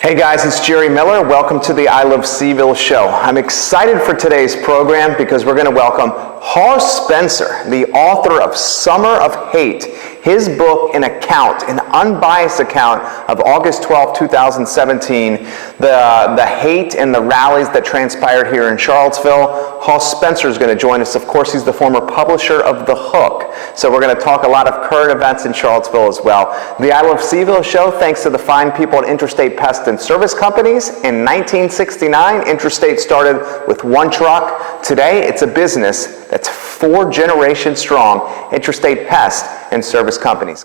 Hey guys, it's Jerry Miller. Welcome to the I Love C-VILLE show. I'm excited for today's program because we're going to welcome Hawes Spencer, the author of Summer of Hate, his book, an unbiased account of August 12, 2017, the hate and the rallies that transpired here in Charlottesville. Hawes Spencer is going to join us. Of course, he's the former publisher of The Hook. So we're going to talk a lot of current events in Charlottesville as well. The I Love C-VILLE show, thanks to the fine people at Interstate Pest and Service Companies. In 1969, Interstate started with one truck. Today, it's a business that's 4 generations strong, Interstate Pest and Service Companies.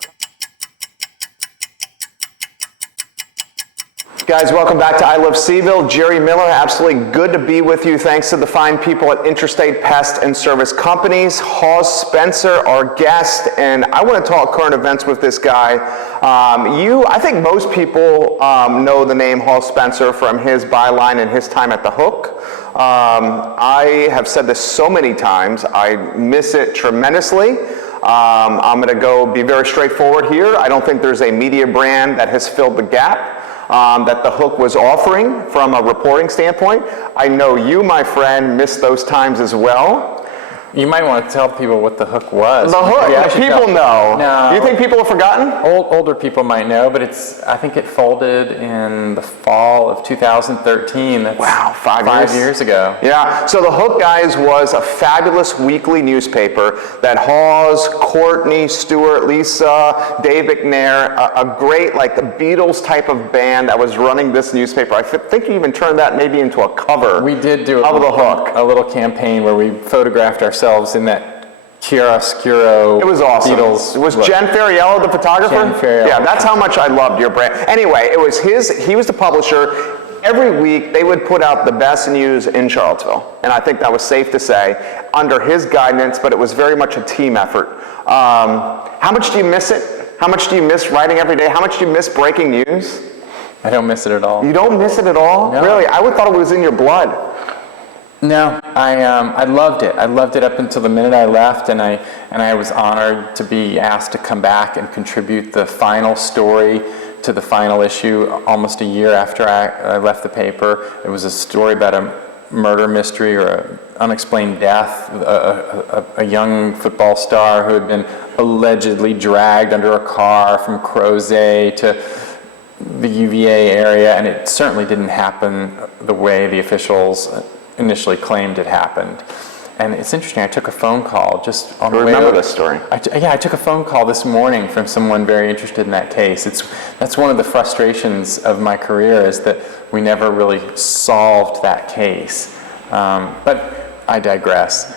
Guys, welcome back to I Love C-VILLE. Jerry Miller, absolutely good to be with you. Thanks to the fine people at Interstate Pest and Service Companies. Hawes Spencer, our guest, and I want to talk current events with this guy. I think most people know the name Hawes Spencer from his byline and his time at The Hook. I have said this so many times. I miss it tremendously. I'm going to be very straightforward here. I don't think there's a media brand that has filled the gap that The Hook was offering from a reporting standpoint. I know you, my friend, missed those times as well. You might want to tell people what The Hook was. The Hook, people know. No. You think people have forgotten? Older people might know, but I think it folded in the fall of 2013. That's wow, 5 years ago. Yeah, so The Hook, guys, was a fabulous weekly newspaper that Hawes, Courtney, Stewart, Lisa, Dave McNair, a great, like the Beatles type of band that was running this newspaper. I think you even turned that maybe into a cover. We did do of The Hook. A little campaign where we photographed ourselves in that chiaroscuro. It was awesome. Beatles. Was Jen Ferriello the photographer? Jen Ferriello. Yeah, that's how much I loved your brand. Anyway, it was he was the publisher. Every week they would put out the best news in Charlottesville. And I think that was safe to say under his guidance, but it was very much a team effort. How much do you miss it? How much do you miss writing every day? How much do you miss breaking news? I don't miss it at all. You don't miss it at all? No. Really? I would thought it was in your blood. No, I loved it. I loved it up until the minute I left, and I was honored to be asked to come back and contribute the final story to the final issue almost a year after I left the paper. It was a story about a murder mystery or an unexplained death, a young football star who had been allegedly dragged under a car from Crozet to the UVA area, and it certainly didn't happen the way the officials initially claimed it happened. And it's interesting, I took a phone call just on the way. I remember this story. I took a phone call this morning from someone very interested in that case. That's one of the frustrations of my career, is that we never really solved that case. But I digress.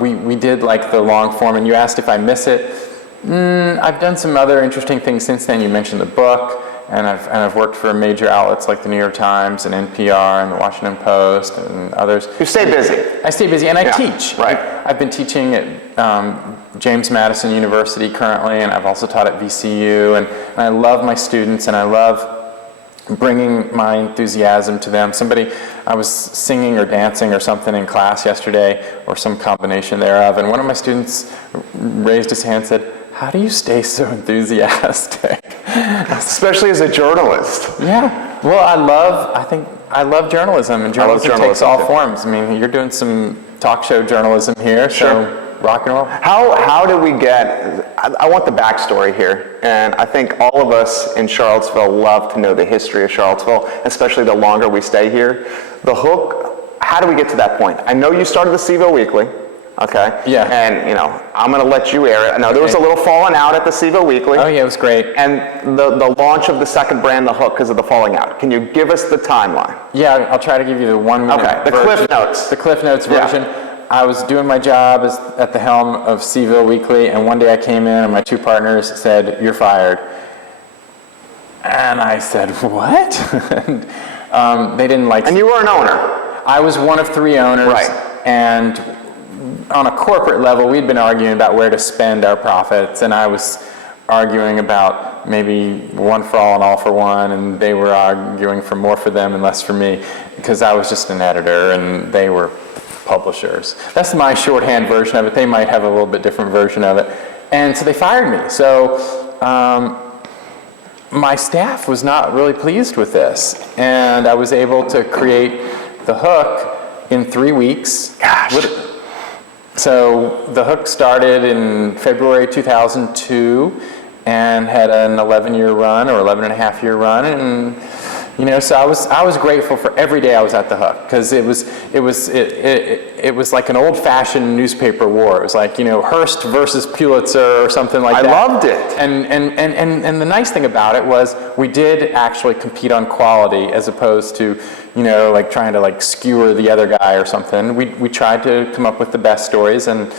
We did like the long form, and you asked if I miss it. I've done some other interesting things since then. You mentioned the book. And I've worked for major outlets like the New York Times and NPR and the Washington Post and others. You stay busy. I stay busy, and I teach. Right. I've been teaching at James Madison University currently, and I've also taught at VCU, and I love my students, and I love bringing my enthusiasm to them. I was singing or dancing or something in class yesterday, or some combination thereof, and one of my students raised his hand and said, "How do you stay so enthusiastic?" Especially as a journalist. Yeah. Well, I love journalism, and journalism takes all forms. I mean, you're doing some talk show journalism here, so rock and roll. How do we get, I want the backstory here, and I think all of us in Charlottesville love to know the history of Charlottesville, especially the longer we stay here. The Hook, how do we get to that point? I know you started the C-VILLE Weekly. Okay. Yeah. And I'm going to let you air it. I know there was a little falling out at the C-VILLE Weekly. Oh yeah, it was great. And the launch of the second brand, The Hook, because of the falling out. Can you give us the timeline? Yeah, I'll try to give you the 1 minute version. Cliff Notes. The Cliff Notes version. Yeah. I was doing my job at the helm of C-VILLE Weekly, and one day I came in and my 2 partners said, "You're fired." And I said, "What?" They didn't like. And you were an owner. I was one of 3 owners. Right. And on a corporate level, we'd been arguing about where to spend our profits, and I was arguing about maybe one for all and all for one, and they were arguing for more for them and less for me, because I was just an editor and they were publishers. That's my shorthand version of it. They might have a little bit different version of it. And so they fired me. So my staff was not really pleased with this, and I was able to create the hook in 3 weeks. Gosh. So the hook started in February 2002 and had an 11-year run or 11-and-a-half-year run, and so I was grateful for every day I was at the hook, because it was like an old-fashioned newspaper war. It was like Hearst versus Pulitzer or something like that. I loved it. And the nice thing about it was we did actually compete on quality, as opposed to like trying to like skewer the other guy or something. We tried to come up with the best stories, and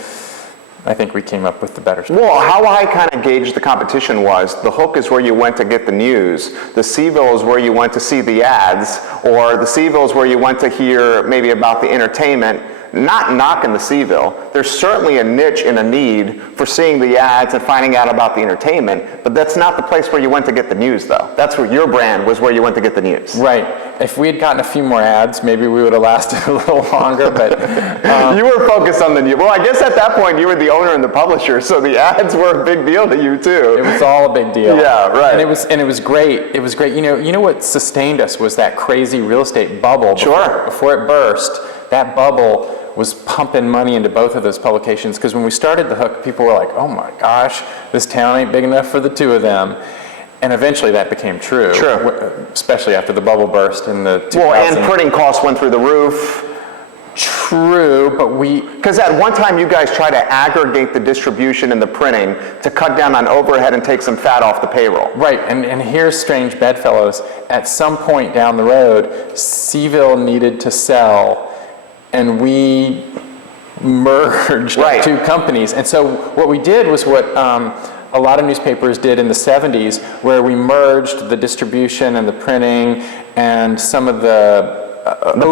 I think we came up with the better stories. Well, how I kind of gauged the competition was, the hook is where you went to get the news, the C-VILLE is where you went to see the ads, or the C-VILLE is where you went to hear maybe about the entertainment. Not knocking the C-VILLE. There's certainly a niche and a need for seeing the ads and finding out about the entertainment, but that's not the place where you went to get the news, though. That's where your brand was, where you went to get the news. Right. If we had gotten a few more ads, maybe we would have lasted a little longer, but... You were focused on the news. Well, I guess at that point you were the owner and the publisher, so the ads were a big deal to you, too. It was all a big deal. Yeah, right. And it was great. It was great. You know what sustained us was that crazy real estate bubble. Sure. Before it burst, that bubble was pumping money into both of those publications, because when we started the hook, people were like, oh my gosh, this town ain't big enough for the two of them. And eventually that became true. True. Especially after the bubble burst in the 2000s. Well, and printing costs went through the roof. True, but because at one time you guys tried to aggregate the distribution and the printing to cut down on overhead and take some fat off the payroll. Right, and here's strange bedfellows. At some point down the road, C-VILLE needed to sell, and we merged Right. two companies. And so what we did was what a lot of newspapers did in the 70s, where we merged the distribution and the printing and some of the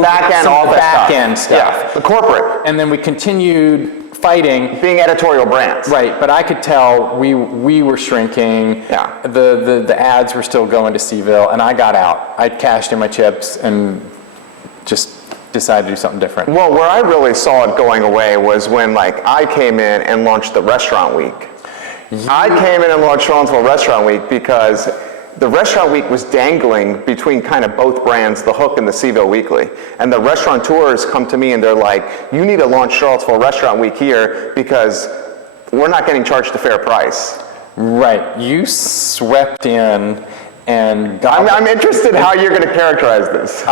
back end, all that back stuff. end stuff. Yeah, the corporate. And then we continued fighting. Being editorial brands. Right, but I could tell we were shrinking. Yeah. The ads were still going to C-VILLE, and I got out. I cashed in my chips and just decided to do something different. Well, where I really saw it going away was when I came in and launched the Restaurant Week. I came in and launched Charlottesville Restaurant Week because the Restaurant Week was dangling between kind of both brands, the Hook and the C-VILLE Weekly. And the restaurateurs come to me and they're like, you need to launch Charlottesville Restaurant Week here because we're not getting charged a fair price. Right, you swept in and got... I'm interested how you're going to characterize this.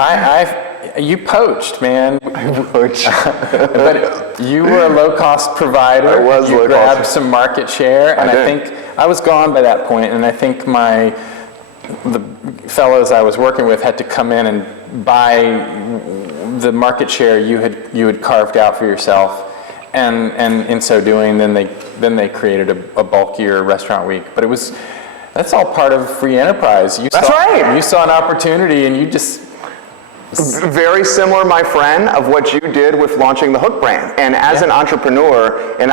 You poached, man. I poached. But you were a low-cost provider. I was you low-cost. grabbed some market share, and I did. think I was gone by that point, and I think the fellows I was working with had to come in and buy the market share you had carved out for yourself, and in so doing, then they created a bulkier Restaurant Week. But that's all part of free enterprise. That's right. You saw an opportunity, and you just... Very similar, my friend, of what you did with launching the Hook brand. And as an entrepreneur, and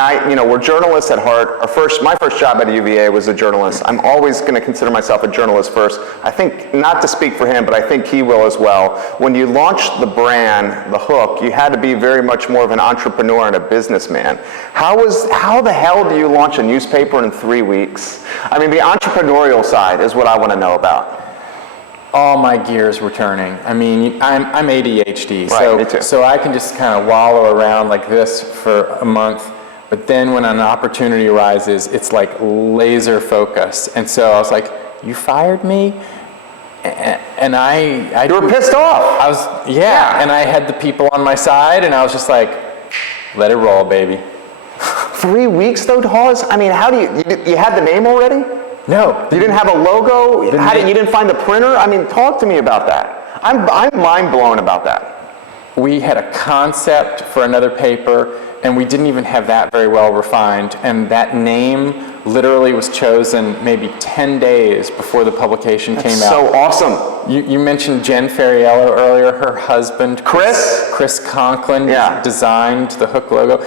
we're journalists at heart. My first job at UVA was a journalist. I'm always going to consider myself a journalist first. I think, not to speak for him, but I think he will as well. When you launched the brand, the Hook, you had to be very much more of an entrepreneur and a businessman. How the hell do you launch a newspaper in 3 weeks? I mean, the entrepreneurial side is what I want to know about. All my gears were turning. I mean, I'm ADHD, Right, me too. so I can just kind of wallow around like this for a month, but then when an opportunity arises, it's like laser focus. And so I was like, you fired me? And You were pissed off. I was, yeah, and I had the people on my side, and I was just like, let it roll, baby. 3 weeks though, Hawes? I mean, how do you had the name already? No. You didn't have a logo? You didn't find the printer? I mean, talk to me about that. I'm mind blown about that. We had a concept for another paper, and we didn't even have that very well refined. And that name literally was chosen maybe 10 days before the publication came out. So awesome. You mentioned Jen Ferriello earlier. Her husband, Chris Conklin, designed the Hook logo.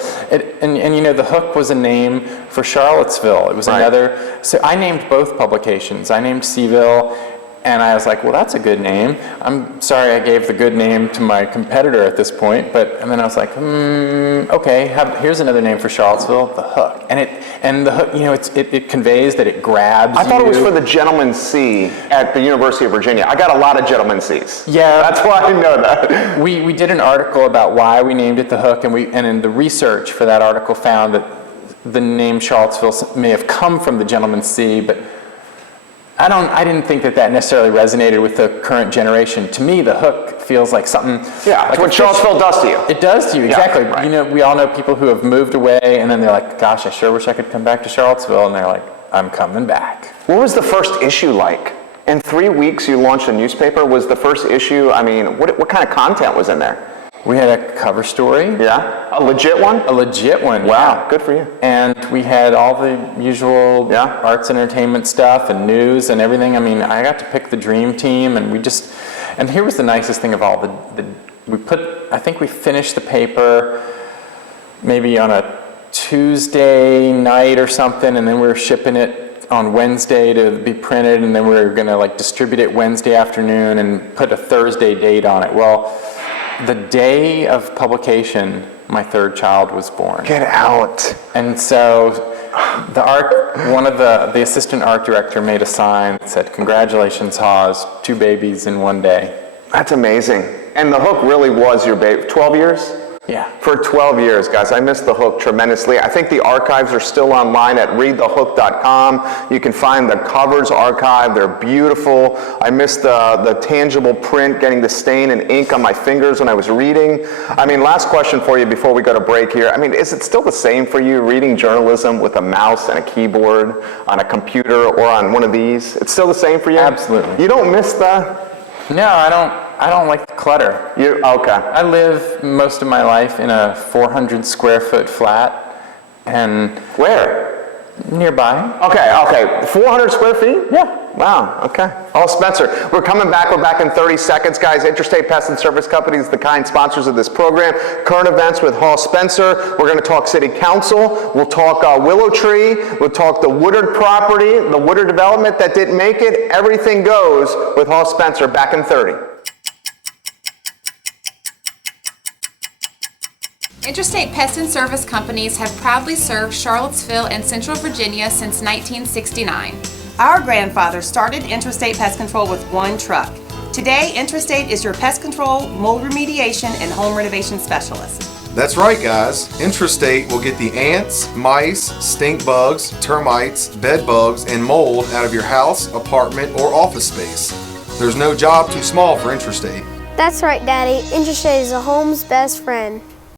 And the Hook was a name for Charlottesville. It was another. So I named both publications. I named C-VILLE, And I was like, well, that's a good name. I'm sorry I gave the good name to my competitor at this point, and then I was like, okay, here's another name for Charlottesville, the Hook. And the Hook, it conveys that it grabs I thought you. it was for the Gentleman C at the University of Virginia. I got a lot of Gentleman Cs. Yeah. That's why I know that. We did an article about why we named it the Hook, and in the research for that article found that the name Charlottesville may have come from the Gentleman C, but I didn't think that necessarily resonated with the current generation. To me, the Hook feels like something. Yeah, like what Charlottesville does to you. It does to you, exactly. Yeah, right. We all know people who have moved away, and then they're like, gosh, I sure wish I could come back to Charlottesville, and they're like, I'm coming back. What was the first issue like? In 3 weeks, you launched a newspaper. Was the first issue, what kind of content was in there? We had a cover story. Yeah? A legit one? A legit one, Wow, yeah. good for you. And we had all the usual arts and entertainment stuff and news and everything. I got to pick the dream team, and and here was the nicest thing of all. I think we finished the paper maybe on a Tuesday night or something, and then we were shipping it on Wednesday to be printed, and then we were gonna distribute it Wednesday afternoon and put a Thursday date on it. Well, the day of publication, my third child was born. Get out. And so the assistant art director made a sign that said, "Congratulations, Hawes, 2 babies in 1 day." That's amazing. And the Hook really was your baby. 12 years? Yeah. For 12 years, guys. I miss the Hook tremendously. I think the archives are still online at readthehook.com. You can find the covers archived. They're beautiful. I miss the tangible print, getting the stain and ink on my fingers when I was reading. Last question for you before we go to break here. Is it still the same for you reading journalism with a mouse and a keyboard on a computer or on one of these? It's still the same for you? Absolutely. You don't miss the... No, I don't like the clutter. Okay. I live most of my life in a 400 square foot flat, and Where? nearby. Okay. 400 square feet? Yeah. Wow, okay. Hawes Spencer, we're coming back. We're back in 30 seconds, guys. Interstate Pest and Service Company is the kind sponsors of this program. Current events with Hawes Spencer. We're going to talk City Council. We'll talk Willow Tree. We'll talk the Woodard property, the Woodard development that didn't make it. Everything goes with Hawes Spencer. Back in 30. Interstate Pest and Service Companies have proudly served Charlottesville and Central Virginia since 1969. Our grandfathers started Interstate Pest Control with 1 truck. Today, Interstate is your pest control, mold remediation, and home renovation specialist. That's right, guys. Interstate will get the ants, mice, stink bugs, termites, bed bugs, and mold out of your house, apartment, or office space. There's no job too small for Interstate. That's right, Daddy. Interstate is a home's best friend.